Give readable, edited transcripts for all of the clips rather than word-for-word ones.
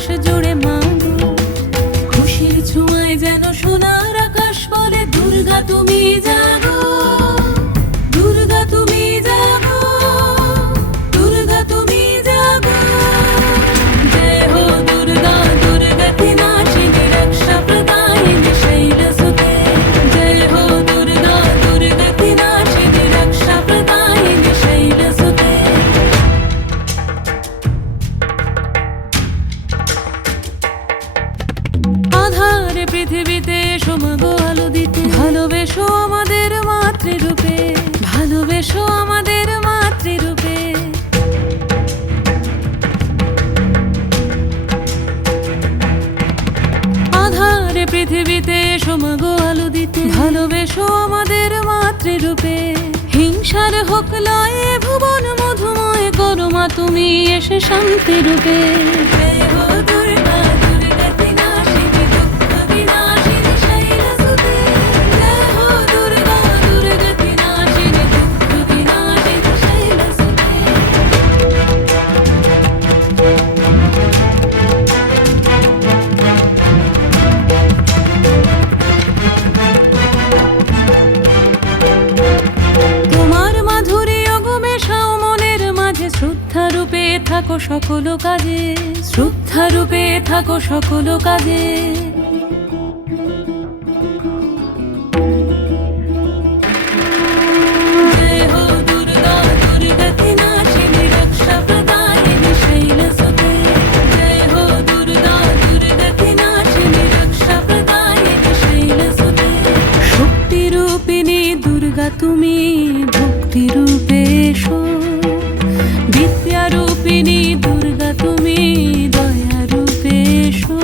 আকাশ জুড়ে মাগো। খুশির ছোঁয়ায় যেন সোনার আকাশ বলে দুর্গা তুমি জাগো, দুর্গা তুমি জাগো, দুর্গা তুমি জাগো। জয় হো দুর্গা, দুর্গতি নাশিনী রক্ষা প্রদায়িনী শৈলসুতে। জয় হো দুর্গা, দুর্গতি নাশিনী রক্ষা প্রদায়িনী শৈলসুতে। আধারে পৃথিবীতে এসো মাগো আলো দিতে, ভালোবেসো আমাদের মাতৃরূপে, ভালোবেসো আমাদের মাতৃরূপে। আধারে পৃথিবীতে এসো মাগো আলো দিতে, ভালোবেসো আমাদের মাতৃরূপে। হিংসার হোক লয়ে ভুবন মধুময় করো মা তুমি এসে শান্তি রূপে। জয় হো দুর্গা, দুর্গতি নাশিনী দুঃখ বিনাশিনী শৈলসুতে। জয় হো দুর্গা, দুর্গতি নাশিনী দুঃখ বিনাশিনী শৈলসুতে। তোমার মাধুরী গো মেশাও মনের মাঝে, শ্রদ্ধা রূপে থাকো সকল কাজে, শ্রদ্ধা রূপে থাকো সকল কাজে। জয় হো দুর্গা, দুর্গতি নাশিনী রক্ষা প্রদায়িনী শৈলসুতে। জয় হো দুর্গা, দুর্গতি নাশিনী রক্ষা প্রদায়িনী শৈলসুতে। শক্তি রূপিণী দুর্গা তুমি ভক্তি রূপে এসো, বিদ্যা রূপিণী দুর্গা তুমি দয়া রূপে এসো।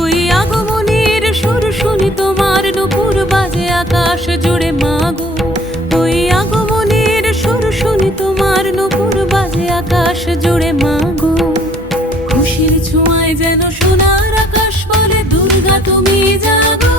ওই আগমনীর সুর শুনি তোমার নুপুর বাজে আকাশ জুড়ে মাগো। ওই আগমনীর সুর শুনি তোমার নুপুর বাজে আকাশ জুড়ে মাগো। খুশির ছোঁয়ায় যেন সোনার আকাশ বলে দুর্গা তুমি জাগো।